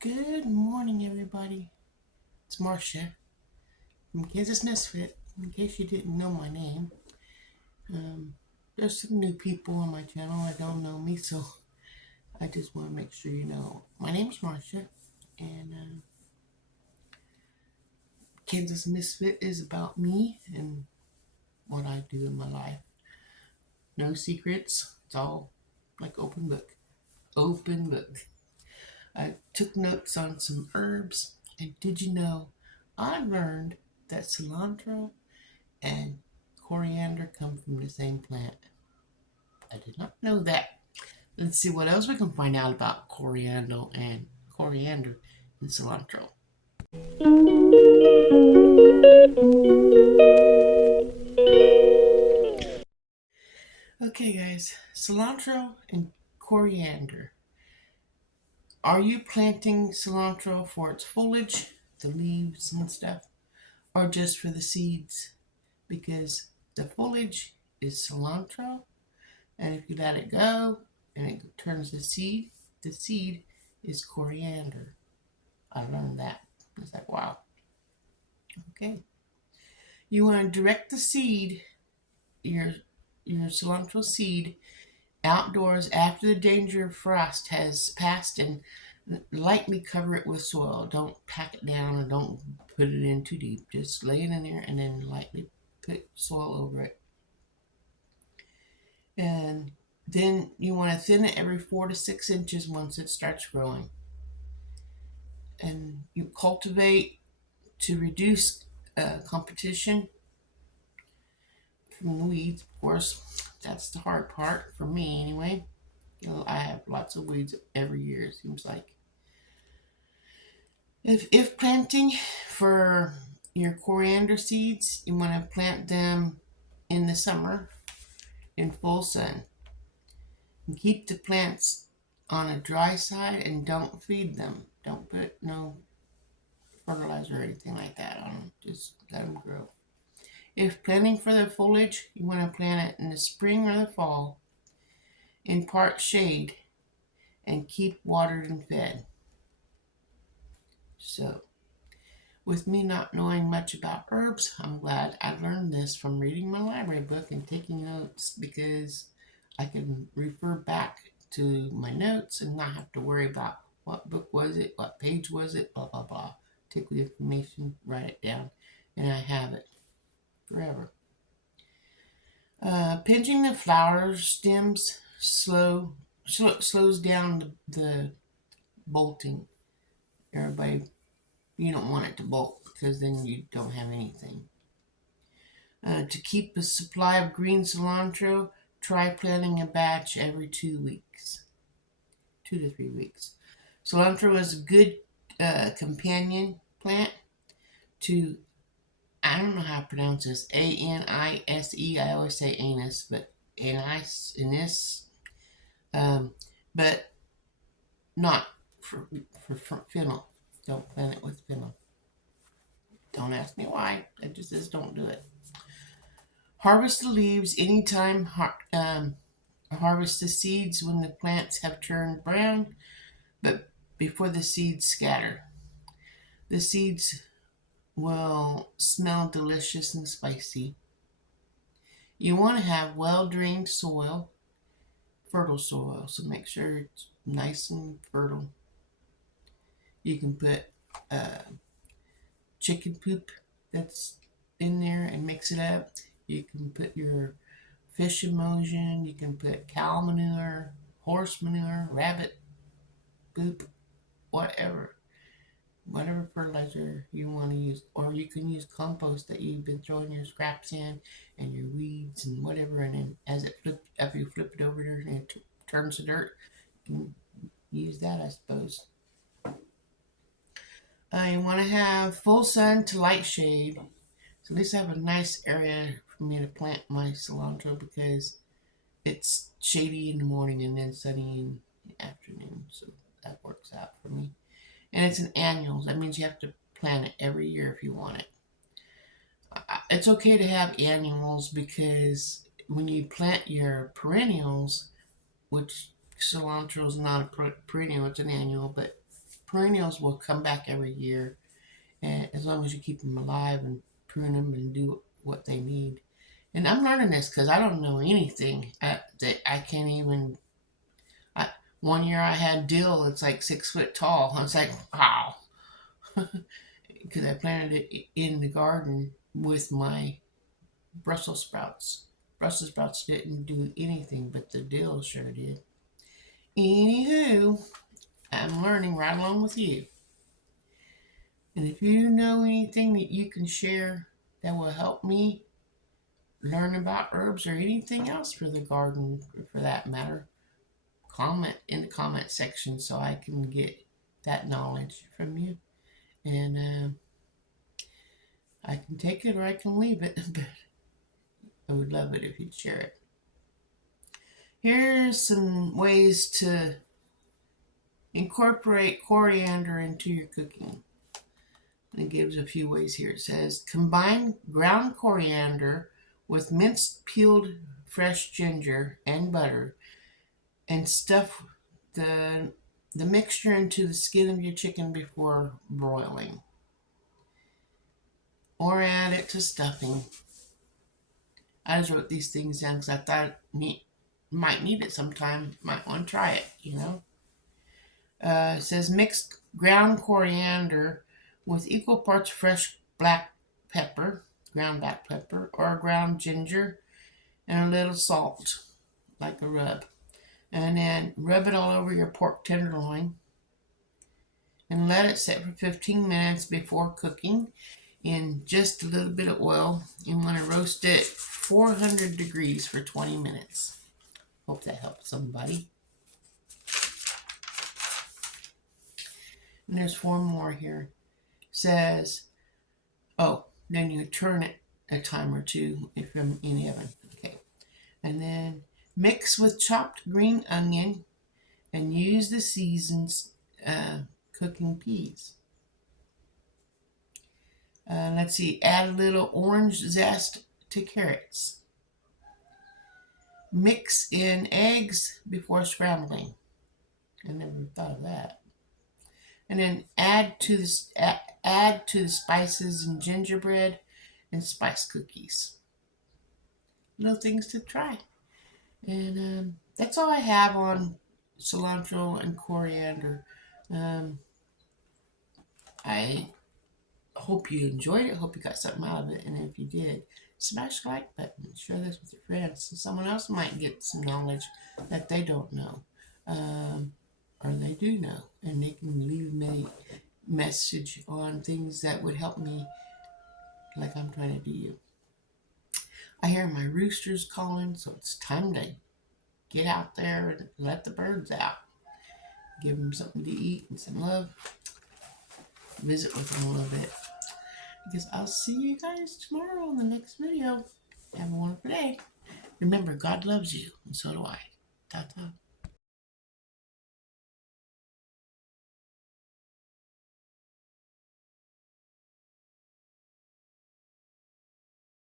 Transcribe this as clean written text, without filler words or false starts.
Good morning, everybody. It's Marsha from Kansas Misfit. In case you didn't know my name, there's some new people on my channel that don't know me, so I just want to make sure you know. My name is Marsha, and Kansas Misfit is about me and what I do in my life. No secrets. It's all like open book. Open book. I took notes on some herbs, and did you know I learned that cilantro and coriander come from the same plant? I did not know that. Let's see what else we can find out about coriander and cilantro. Okay, guys, cilantro and coriander. Are you planting cilantro for its foliage, the leaves and stuff, or just for the seeds? Because the foliage is cilantro, and if you let it go and it turns to seed, the seed is coriander. I learned that. It's like, wow. Okay. You want to direct the seed, your cilantro seed, outdoors after the danger of frost has passed, and lightly cover it with soil. Don't pack it down or don't put it in too deep. Just lay it in there and then lightly put soil over it. And then you want to thin it every 4 to 6 inches once it starts growing. And you cultivate to reduce competition from the weeds, of course. That's the hard part for me, anyway. I have lots of weeds every year, it seems like. If planting for your coriander seeds, you want to plant them in the summer in full sun. And keep the plants on a dry side and don't feed them. Don't put no fertilizer or anything like that on them. Just let them grow. If planting for the foliage, you want to plant it in the spring or the fall in part shade and keep watered and fed. So, with me not knowing much about herbs, I'm glad I learned this from reading my library book and taking notes, because I can refer back to my notes and not have to worry about what book was it, what page was it, blah, blah, blah. Take the information, write it down, and I have it forever. Pinching the flower stems slows down the bolting. Everybody, you don't want it to bolt because then you don't have anything. To keep a supply of green cilantro, try planting a batch every 2 weeks, 2 to 3 weeks. Cilantro is a good companion plant to, I don't know how to pronounce this, Anise. I always say anise, but anise, but not for fennel. Don't plant it with fennel. Don't ask me why. It just says don't do it. Harvest the leaves anytime. Harvest the seeds when the plants have turned brown, but before the seeds scatter. The seeds will smell delicious and spicy. You want to have well-drained soil, fertile soil, so make sure it's nice and fertile. You can put chicken poop that's in there and mix it up. You can put your fish emulsion, you can put cow manure, horse manure, rabbit poop, whatever fertilizer you want to use, or you can use compost that you've been throwing your scraps in and your weeds and whatever, and then after you flip it over there and it turns to dirt, you can use that, I suppose. You want to have full sun to light shade, so at least I have a nice area for me to plant my cilantro, because it's shady in the morning and then sunny in the afternoon, so that works out for me. And it's an annual. That means you have to plant it every year if you want it. It's okay to have annuals, because when you plant your perennials, which cilantro is not a perennial, it's an annual, but perennials will come back every year, and as long as you keep them alive and prune them and do what they need. And I'm learning this because I don't know anything that I can't even. I, one year I had dill that's like 6 foot tall. I was like, wow, because I planted it in the garden with my Brussels sprouts. Brussels sprouts didn't do anything, but the dill sure did. Anywho, I'm learning right along with you. And if you know anything that you can share that will help me learn about herbs or anything else for the garden, for that matter, comment in the comment section so I can get that knowledge from you. And I can take it or I can leave it, but I would love it if you'd share it. Here's some ways to incorporate coriander into your cooking. And it gives a few ways here. It says combine ground coriander with minced peeled fresh ginger and butter and stuff the mixture into the skin of your chicken before broiling. Or add it to stuffing. I just wrote these things down because I thought might need it sometime. Might want to try it, you know. It says mix ground coriander with equal parts fresh black pepper, ground black pepper, or ground ginger, and a little salt, like a rub. And then rub it all over your pork tenderloin and let it sit for 15 minutes before cooking in just a little bit of oil. You want to roast it 400 degrees for 20 minutes. Hope that helps somebody. And there's 4 more here. It says, then you turn it a time or 2 if you're in the oven. Okay. And then mix with chopped green onion and use the seasons cooking peas. Let's see, add a little orange zest to carrots. Mix in eggs before scrambling. I never thought of that. And then add to the spices and gingerbread and spice cookies. Little things to try. And that's all I have on cilantro and coriander. I hope you enjoyed it. Hope you got something out of it. And if you did, smash the like button. Share this with your friends. So someone else might get some knowledge that they don't know. Or they do know. And they can leave me a message on things that would help me like I'm trying to do you. I hear my roosters calling, so it's time to get out there and let the birds out. Give them something to eat and some love. Visit with them a little bit. Because I'll see you guys tomorrow in the next video. Have a wonderful day. Remember, God loves you, and so do I. Ta-ta.